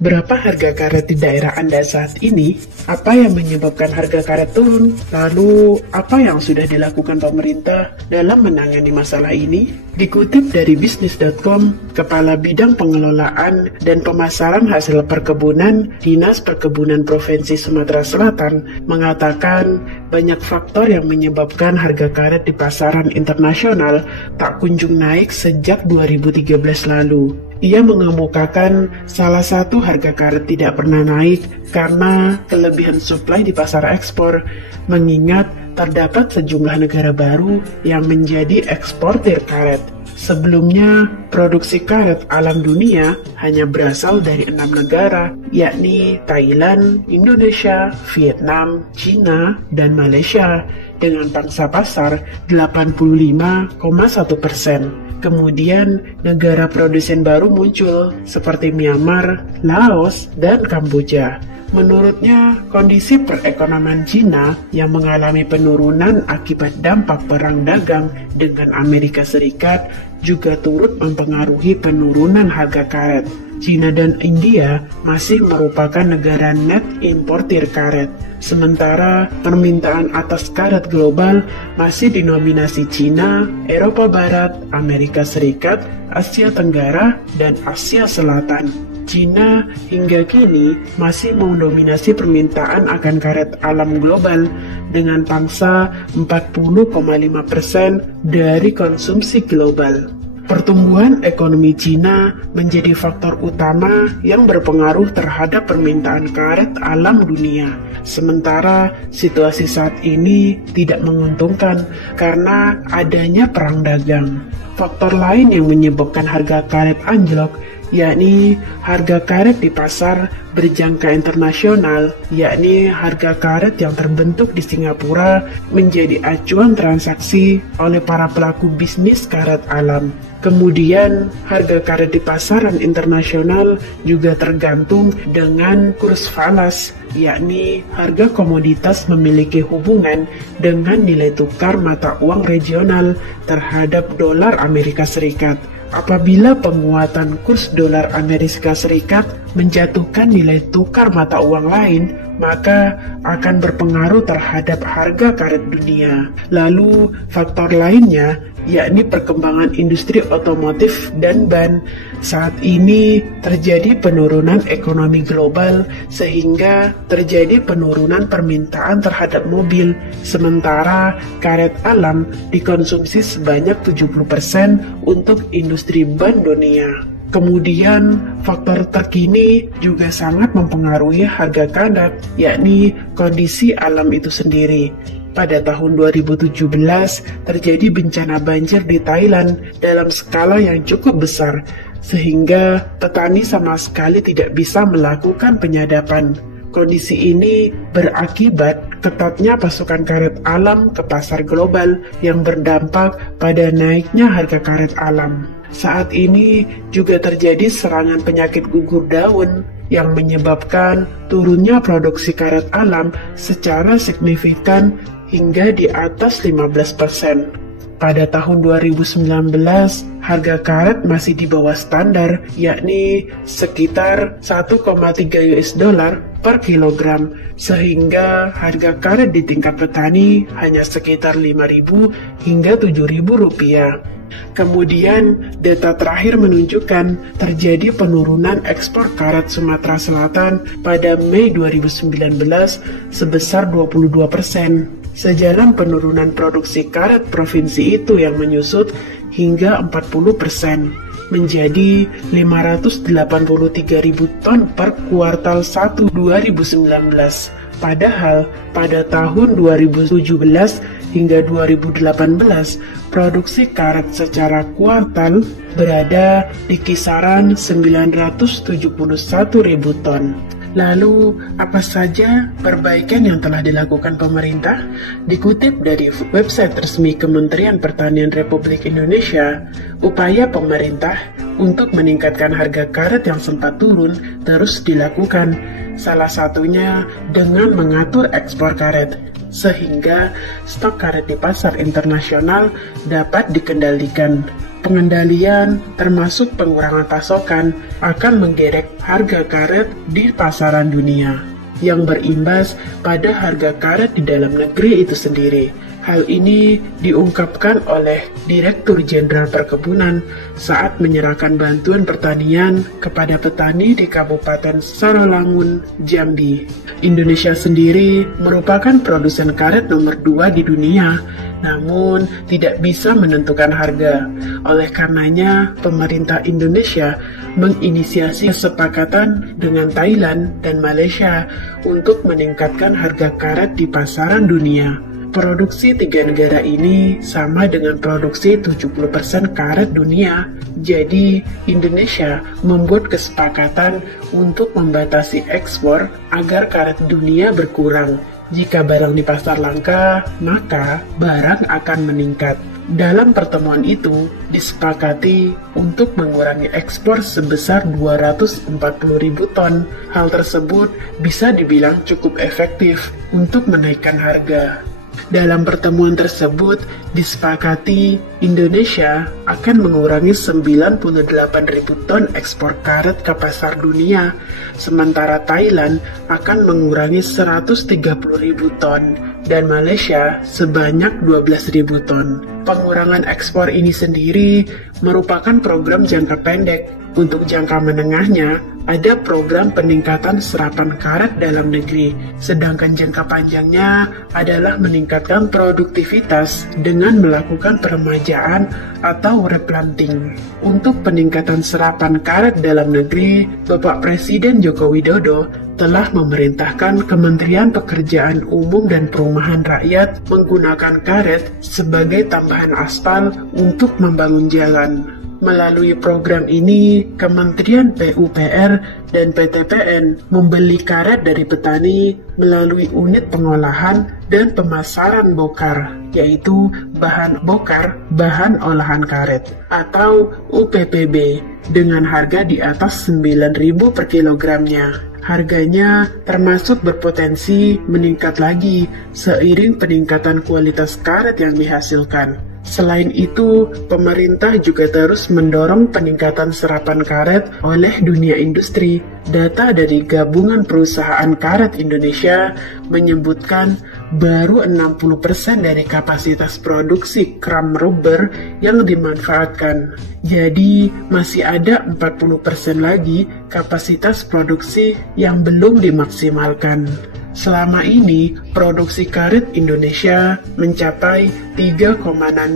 Berapa harga karet di daerah Anda saat ini? Apa yang menyebabkan harga karet turun? Lalu, apa yang sudah dilakukan pemerintah dalam menangani masalah ini? Dikutip dari bisnis.com, Kepala Bidang Pengelolaan dan Pemasaran Hasil Perkebunan Dinas Perkebunan Provinsi Sumatera Selatan mengatakan banyak faktor yang menyebabkan harga karet di pasaran internasional tak kunjung naik sejak 2013 lalu. Ia mengemukakan salah satu harga karet tidak pernah naik karena kelebihan suplai di pasar ekspor, mengingat terdapat sejumlah negara baru yang menjadi eksportir karet. Sebelumnya, produksi karet alam dunia hanya berasal dari 6 negara, yakni Thailand, Indonesia, Vietnam, China, dan Malaysia, dengan pangsa pasar 85,1%. Kemudian, negara produsen baru muncul seperti Myanmar, Laos, dan Kamboja. Menurutnya, kondisi perekonomian Cina yang mengalami penurunan akibat dampak perang dagang dengan Amerika Serikat juga turut mempengaruhi penurunan harga karet. Cina dan India masih merupakan negara net importir karet. Sementara permintaan atas karet global masih dinominasi Cina, Eropa Barat, Amerika Serikat, Asia Tenggara, dan Asia Selatan. Cina hingga kini masih mendominasi permintaan akan karet alam global dengan pangsa 40,5% dari konsumsi global. Pertumbuhan ekonomi Cina menjadi faktor utama yang berpengaruh terhadap permintaan karet alam dunia. Sementara situasi saat ini tidak menguntungkan karena adanya perang dagang. Faktor lain yang menyebabkan harga karet anjlok yakni harga karet di pasar berjangka internasional, yakni harga karet yang terbentuk di Singapura menjadi acuan transaksi oleh para pelaku bisnis karet alam. Kemudian, harga karet di pasaran internasional juga tergantung dengan kurs falas, yakni harga komoditas memiliki hubungan dengan nilai tukar mata uang regional terhadap dolar Amerika Serikat. Apabila penguatan kurs dolar Amerika Serikat menjatuhkan nilai tukar mata uang lain, maka akan berpengaruh terhadap harga karet dunia. Lalu, faktor lainnya yakni perkembangan industri otomotif dan ban. Saat ini terjadi penurunan ekonomi global sehingga terjadi penurunan permintaan terhadap mobil, sementara karet alam dikonsumsi sebanyak 70% untuk industri ban dunia. Kemudian, faktor terkini juga sangat mempengaruhi harga karet, yakni kondisi alam itu sendiri. Pada tahun 2017, terjadi bencana banjir di Thailand dalam skala yang cukup besar, sehingga petani sama sekali tidak bisa melakukan penyadapan. Kondisi ini berakibat ketatnya pasokan karet alam ke pasar global yang berdampak pada naiknya harga karet alam. Saat ini juga terjadi serangan penyakit gugur daun yang menyebabkan turunnya produksi karet alam secara signifikan hingga di atas 15%. Pada tahun 2019, harga karet masih di bawah standar, yakni sekitar 1,3 US dollar per kilogram, sehingga harga karet di tingkat petani hanya sekitar 5.000 hingga 7.000 rupiah. Kemudian, data terakhir menunjukkan terjadi penurunan ekspor karet Sumatera Selatan pada Mei 2019 sebesar 22%. Sejalan penurunan produksi karet provinsi itu yang menyusut hingga 40%, menjadi 583.000 ton per kuartal 1 2019. Padahal pada tahun 2017 hingga 2018, produksi karet secara kuartal berada di kisaran 971.000 ton. Lalu, apa saja perbaikan yang telah dilakukan pemerintah? Dikutip dari website resmi Kementerian Pertanian Republik Indonesia, upaya pemerintah untuk meningkatkan harga karet yang sempat turun terus dilakukan, salah satunya dengan mengatur ekspor karet, sehingga stok karet di pasar internasional dapat dikendalikan. Pengendalian termasuk pengurangan pasokan akan menggerek harga karet di pasaran dunia, yang berimbas pada harga karet di dalam negeri itu sendiri. Hal ini diungkapkan oleh Direktur Jenderal Perkebunan saat menyerahkan bantuan pertanian kepada petani di Kabupaten Sarawangun, Jambi. Indonesia sendiri merupakan produsen karet nomor 2 di dunia, namun tidak bisa menentukan harga. Oleh karenanya, pemerintah Indonesia menginisiasi kesepakatan dengan Thailand dan Malaysia untuk meningkatkan harga karet di pasaran dunia. Produksi tiga negara ini sama dengan produksi 70% karet dunia. Jadi, Indonesia membuat kesepakatan untuk membatasi ekspor agar karet dunia berkurang. Jika barang di pasar langka, maka barang akan meningkat. Dalam pertemuan itu, disepakati untuk mengurangi ekspor sebesar 240.000 ton. Hal tersebut bisa dibilang cukup efektif untuk menaikkan harga. Dalam pertemuan tersebut, disepakati Indonesia akan mengurangi 98.000 ton ekspor karet ke pasar dunia, sementara Thailand akan mengurangi 130.000 ton, dan Malaysia sebanyak 12.000 ton. Pengurangan ekspor ini sendiri merupakan program jangka pendek. Untuk jangka menengahnya, ada program peningkatan serapan karet dalam negeri, sedangkan jangka panjangnya adalah meningkatkan produktivitas dengan melakukan peremajaan atau replanting. Untuk peningkatan serapan karet dalam negeri, Bapak Presiden Joko Widodo telah memerintahkan Kementerian Pekerjaan Umum dan Perumahan Rakyat menggunakan karet sebagai tambahan aspal untuk membangun jalan. Melalui program ini, Kementerian PUPR dan PTPN membeli karet dari petani melalui unit pengolahan dan pemasaran bokar, yaitu bahan bokar, bahan olahan karet, atau UPPB, dengan harga di atas 9.000 per kilogramnya. Harganya termasuk berpotensi meningkat lagi seiring peningkatan kualitas karet yang dihasilkan. Selain itu, pemerintah juga terus mendorong peningkatan serapan karet oleh dunia industri. Data dari Gabungan Perusahaan Karet Indonesia menyebutkan baru 60% dari kapasitas produksi kram rubber yang dimanfaatkan. Jadi, masih ada 40% lagi kapasitas produksi yang belum dimaksimalkan. Selama ini, produksi karet Indonesia mencapai 3,6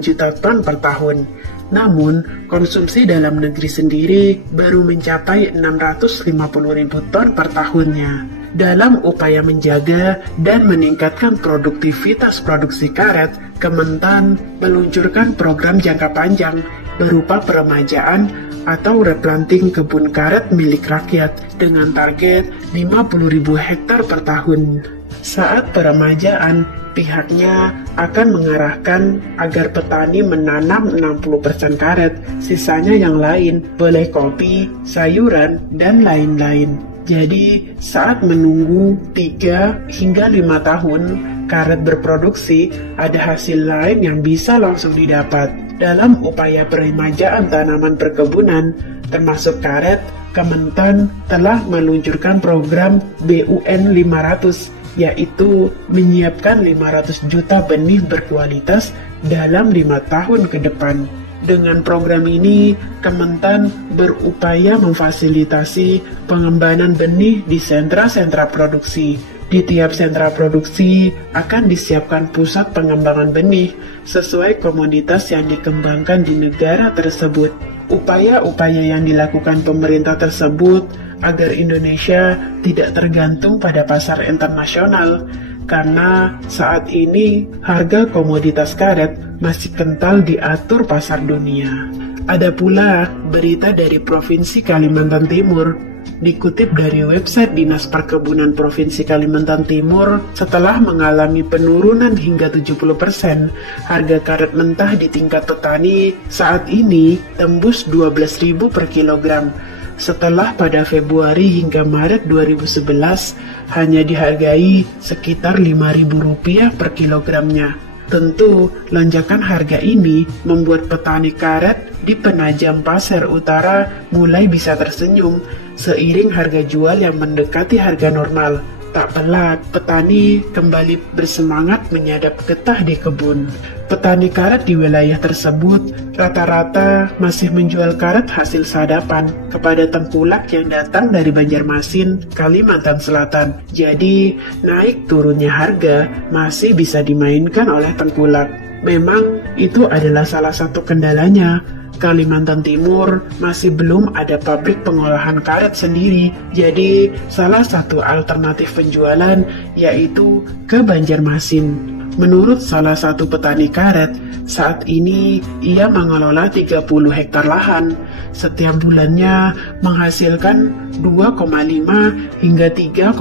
juta ton per tahun. Namun, konsumsi dalam negeri sendiri baru mencapai 650.000 ton per tahunnya. Dalam upaya menjaga dan meningkatkan produktivitas produksi karet, Kementan meluncurkan program jangka panjang berupa peremajaan atau replanting kebun karet milik rakyat dengan target 50.000 hektar per tahun. Saat peremajaan, pihaknya akan mengarahkan agar petani menanam 60% karet, sisanya yang lain boleh kopi, sayuran, dan lain-lain. Jadi, saat menunggu 3 hingga 5 tahun karet berproduksi, ada hasil lain yang bisa langsung didapat. Dalam upaya peremajaan tanaman perkebunan, termasuk karet, Kementan telah meluncurkan program BUN 500, yaitu menyiapkan 500 juta benih berkualitas dalam 5 tahun ke depan. Dengan program ini, Kementan berupaya memfasilitasi pengembangan benih di sentra-sentra produksi. Di tiap sentra produksi akan disiapkan pusat pengembangan benih sesuai komoditas yang dikembangkan di negara tersebut. Upaya-upaya yang dilakukan pemerintah tersebut agar Indonesia tidak tergantung pada pasar internasional, karena saat ini harga komoditas karet masih kental diatur pasar dunia. Ada pula berita dari Provinsi Kalimantan Timur. Dikutip dari website Dinas Perkebunan Provinsi Kalimantan Timur, setelah mengalami penurunan hingga 70%, harga karet mentah di tingkat petani saat ini tembus 12.000 per kilogram. Setelah pada Februari hingga Maret 2011 hanya dihargai sekitar Rp5.000 per kilogramnya. Tentu, lonjakan harga ini membuat petani karet di Penajam Pasir Utara mulai bisa tersenyum seiring harga jual yang mendekati harga normal. Tak pelak, petani kembali bersemangat menyadap getah di kebun. Petani karet di wilayah tersebut rata-rata masih menjual karet hasil sadapan kepada tengkulak yang datang dari Banjarmasin, Kalimantan Selatan. Jadi, naik turunnya harga masih bisa dimainkan oleh tengkulak. Memang itu adalah salah satu kendalanya. Kalimantan Timur masih belum ada pabrik pengolahan karet sendiri, jadi salah satu alternatif penjualan yaitu ke Banjarmasin. Menurut salah satu petani karet, saat ini ia mengelola 30 hektar lahan. Setiap bulannya menghasilkan 2,5 hingga 3,5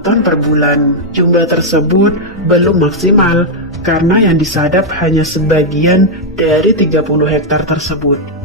ton per bulan. Jumlah tersebut belum maksimal karena yang disadap hanya sebagian dari 30 hektar tersebut.